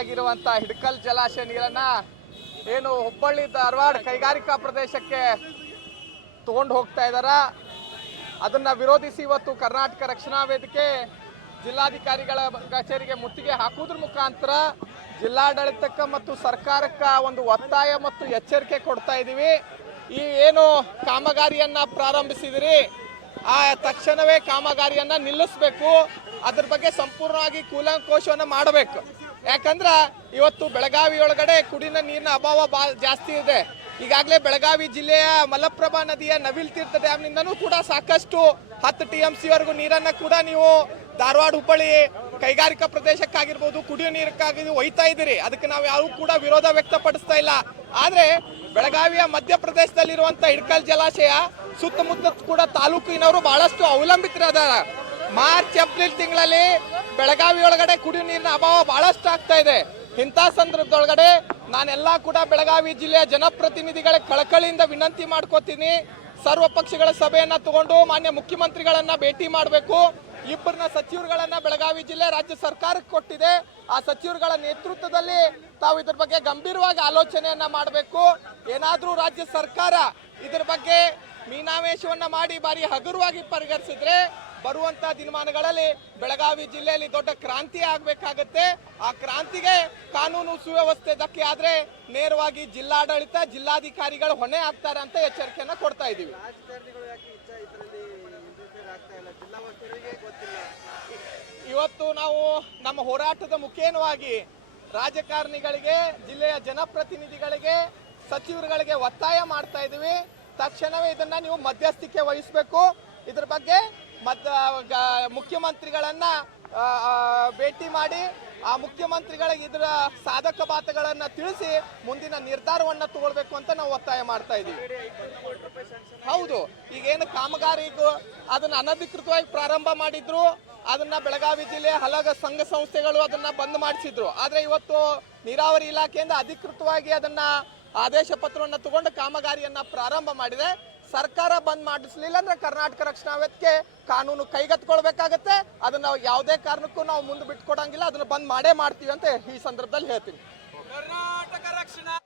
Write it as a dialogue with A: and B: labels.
A: ಆಗಿರುವಂತ ಹಿಡ್ಕಲ್ ಜಲಾಶಯ ನೀರನ್ನ ಏನು ಹುಬ್ಬಳ್ಳಿ ಧಾರವಾಡ ಕೈಗಾರಿಕಾ ಪ್ರದೇಶಕ್ಕೆ ತಗೊಂಡು ಹೋಗ್ತಾ ಇದ್ದಾರ ಅದನ್ನ ವಿರೋಧಿಸಿ ಇವತ್ತು ಕರ್ನಾಟಕ ರಕ್ಷಣಾ ವೇದಿಕೆ ಜಿಲ್ಲಾಧಿಕಾರಿಗಳ ಕಚೇರಿಗೆ ಮುತ್ತಿಗೆ ಹಾಕುವುದ್ರ ಮುಖಾಂತರ ಜಿಲ್ಲಾಡಳಿತಕ್ಕೆ ಮತ್ತು ಸರ್ಕಾರಕ್ಕೆ ಒಂದು ಒತ್ತಾಯ ಮತ್ತು ಎಚ್ಚರಿಕೆ ಕೊಡ್ತಾ ಇದ್ದೀವಿ ಈ ಏನು ಕಾಮಗಾರಿಯನ್ನ ಪ್ರಾರಂಭಿಸಿದಿರಿ, ಆ ತಕ್ಷಣವೇ ಕಾಮಗಾರಿಯನ್ನ ನಿಲ್ಲಿಸಬೇಕು. ಅದ್ರ ಬಗ್ಗೆ ಸಂಪೂರ್ಣವಾಗಿ ಕೂಲಂಕೋಶವನ್ನು ಮಾಡಬೇಕು. ಯಾಕಂದ್ರೆ ಇವತ್ತು ಬೆಳಗಾವಿ ಒಳಗಡೆ ಕುಡಿನ ನೀರಿನ ಅಭಾವ ಬಾ ಜಾಸ್ತಿ ಇದೆ. ಈಗಾಗಲೇ ಬೆಳಗಾವಿ ಜಿಲ್ಲೆಯ ಮಲಪ್ರಭಾ ನದಿಯ ನವಿಲ್ ತೀರ್ಥ ಡ್ಯಾಮ್ನಿಂದನೂ ಕೂಡ ಸಾಕಷ್ಟು ಹತ್ತು ಟಿ ಎಂ ಸಿವರೆಗೂ ನೀರನ್ನು ಕೂಡ ನೀವು ಧಾರವಾಡ ಹುಬ್ಬಳ್ಳಿ ಕೈಗಾರಿಕಾ ಪ್ರದೇಶಕ್ಕಾಗಿರ್ಬೋದು, ಕುಡಿಯೋ ನೀರಕ್ಕಾಗಿ ಒಯ್ತಾ ಇದ್ದೀರಿ. ಅದಕ್ಕೆ ನಾವು ಯಾವ ಕೂಡ ವಿರೋಧ ವ್ಯಕ್ತಪಡಿಸ್ತಾ ಇಲ್ಲ. ಆದರೆ ಬೆಳಗಾವಿಯ ಮಧ್ಯಪ್ರದೇಶದಲ್ಲಿರುವಂಥ ಇಡ್ಕಲ್ ಜಲಾಶಯ ಸುತ್ತಮುತ್ತ ಕೂಡ ತಾಲೂಕಿನವರು ಬಹಳಷ್ಟು ಅವಲಂಬಿತರಾದಾರ ಮಾರ್ಚ್, ಏಪ್ರಿಲ್ ತಿಂಗಳಲ್ಲಿ ಬೆಳಗಾವಿ ಒಳಗಡೆ ಕುಡಿಯುವ ನೀರಿನ ಅಭಾವ ಬಹಳಷ್ಟು ಆಗ್ತಾ ಇದೆ. ಇಂಥ ಸಂದರ್ಭದೊಳಗಡೆ ನಾನೆಲ್ಲ ಕೂಡ ಬೆಳಗಾವಿ ಜಿಲ್ಲೆಯ ಜನಪ್ರತಿನಿಧಿಗಳ ಕಳಕಳಿಯಿಂದ ವಿನಂತಿ ಮಾಡ್ಕೋತೀನಿ. ಸರ್ವ ಪಕ್ಷಗಳ ಸಭೆಯನ್ನ ತಗೊಂಡು ಮಾನ್ಯ ಮುಖ್ಯಮಂತ್ರಿಗಳನ್ನ ಭೇಟಿ ಮಾಡಬೇಕು. ಇಬ್ಬರನ್ನ ಸಚಿವರುಗಳನ್ನ ಬೆಳಗಾವಿ ಜಿಲ್ಲೆ ರಾಜ್ಯ ಸರ್ಕಾರಕ್ಕೆ ಕೊಟ್ಟಿದೆ. ಆ ಸಚಿವರುಗಳ ನೇತೃತ್ವದಲ್ಲಿ ತಾವು ಇದ್ರ ಬಗ್ಗೆ ಗಂಭೀರವಾಗಿ ಆಲೋಚನೆಯನ್ನ ಮಾಡಬೇಕು. ಏನಾದರೂ ರಾಜ್ಯ ಸರ್ಕಾರ ಇದ್ರ ಬಗ್ಗೆ ಮೀನಾವೇಶವನ್ನ ಮಾಡಿ ಬಾರಿ ಹಗುರವಾಗಿ ಪರಿಗಣಿಸಿದ್ರೆ ಬರುವಂತ ದಿನಮಾನಗಳಲ್ಲಿ ಬೆಳಗಾವಿ ಜಿಲ್ಲೆಯಲ್ಲಿ ದೊಡ್ಡ ಕ್ರಾಂತಿ ಆಗ್ಬೇಕಾಗತ್ತೆ. ಆ ಕ್ರಾಂತಿಗೆ ಕಾನೂನು ಸುವ್ಯವಸ್ಥೆ ಧಕ್ಕೆ ಆದ್ರೆ ನೇರವಾಗಿ ಜಿಲ್ಲಾಡಳಿತ ಜಿಲ್ಲಾಧಿಕಾರಿಗಳು ಹೊಣೆ ಆಗ್ತಾರೆ ಅಂತ ಎಚ್ಚರಿಕೆಯನ್ನ ಕೊಡ್ತಾ ಇದೀವಿ ಇವತ್ತು ನಾವು ನಮ್ಮ ಹೋರಾಟದ ಮುಖೇನವಾಗಿ ರಾಜಕಾರಣಿಗಳಿಗೆ ಜಿಲ್ಲೆಯ ಜನಪ್ರತಿನಿಧಿಗಳಿಗೆ ಸಚಿವರುಗಳಿಗೆ ಒತ್ತಾಯ ಮಾಡ್ತಾ ಇದ್ದೀವಿ. ತಕ್ಷಣವೇ ಇದನ್ನ ನೀವು ಮಧ್ಯಸ್ಥಿಕೆ ವಹಿಸಬೇಕು. ಇದ್ರ ಬಗ್ಗೆ ಗ- ಮುಖ್ಯಮಂತ್ರಿಗಳನ್ನ ಭೇಟಿ ಮಾಡಿ ಆ ಮುಖ್ಯಮಂತ್ರಿಗಳಿಗೆ ಇದರ ಸಾಧಕ ಬಾಧಗಳನ್ನ ತಿಳಿಸಿ ಮುಂದಿನ ನಿರ್ಧಾರವನ್ನು ತಗೊಳ್ಬೇಕು ಅಂತ ನಾವು ಒತ್ತಾಯ ಮಾಡ್ತಾ ಇದ್ದೀವಿ. ಹೌದು, ಈಗೇನು ಕಾಮಗಾರಿಗೂ ಅದನ್ನ ಅನಧಿಕೃತವಾಗಿ ಪ್ರಾರಂಭ ಮಾಡಿದ್ರು, ಅದನ್ನ ಬೆಳಗಾವಿ ಜಿಲ್ಲೆ ಹಲವು ಸಂಘ ಸಂಸ್ಥೆಗಳು ಅದನ್ನ ಬಂದ್ ಮಾಡಿಸಿದ್ರು. ಆದರೆ ಇವತ್ತು ನೀರಾವರಿ ಇಲಾಖೆಯಿಂದ ಅಧಿಕೃತವಾಗಿ ಅದನ್ನ ಆದೇಶ ಪತ್ರವನ್ನು ತಗೊಂಡು ಕಾಮಗಾರಿಯನ್ನ ಪ್ರಾರಂಭ ಮಾಡಿದೆ. ಸರ್ಕಾರ ಬಂದ್ ಮಾಡಿಸ್ಲಿಲ್ಲ ಅಂದ್ರೆ ಕರ್ನಾಟಕ ರಕ್ಷಣಾ ವೇದಿಕೆ ಕಾನೂನು ಕೈಗೆತ್ಕೊಳ್ಬೇಕಾಗತ್ತೆ ಅದನ್ನ ಯಾವುದೇ ಕಾರಣಕ್ಕೂ ನಾವು ಮುಂದೆ ಬಿಟ್ಕೊಡಂಗಿಲ್ಲ. ಅದನ್ನ ಬಂದ್ ಮಾಡೇ ಮಾಡ್ತೀವಿ ಅಂತ ಈ ಸಂದರ್ಭದಲ್ಲಿ ಹೇಳ್ತೀನಿ.
B: ಕರ್ನಾಟಕ ರಕ್ಷಣಾ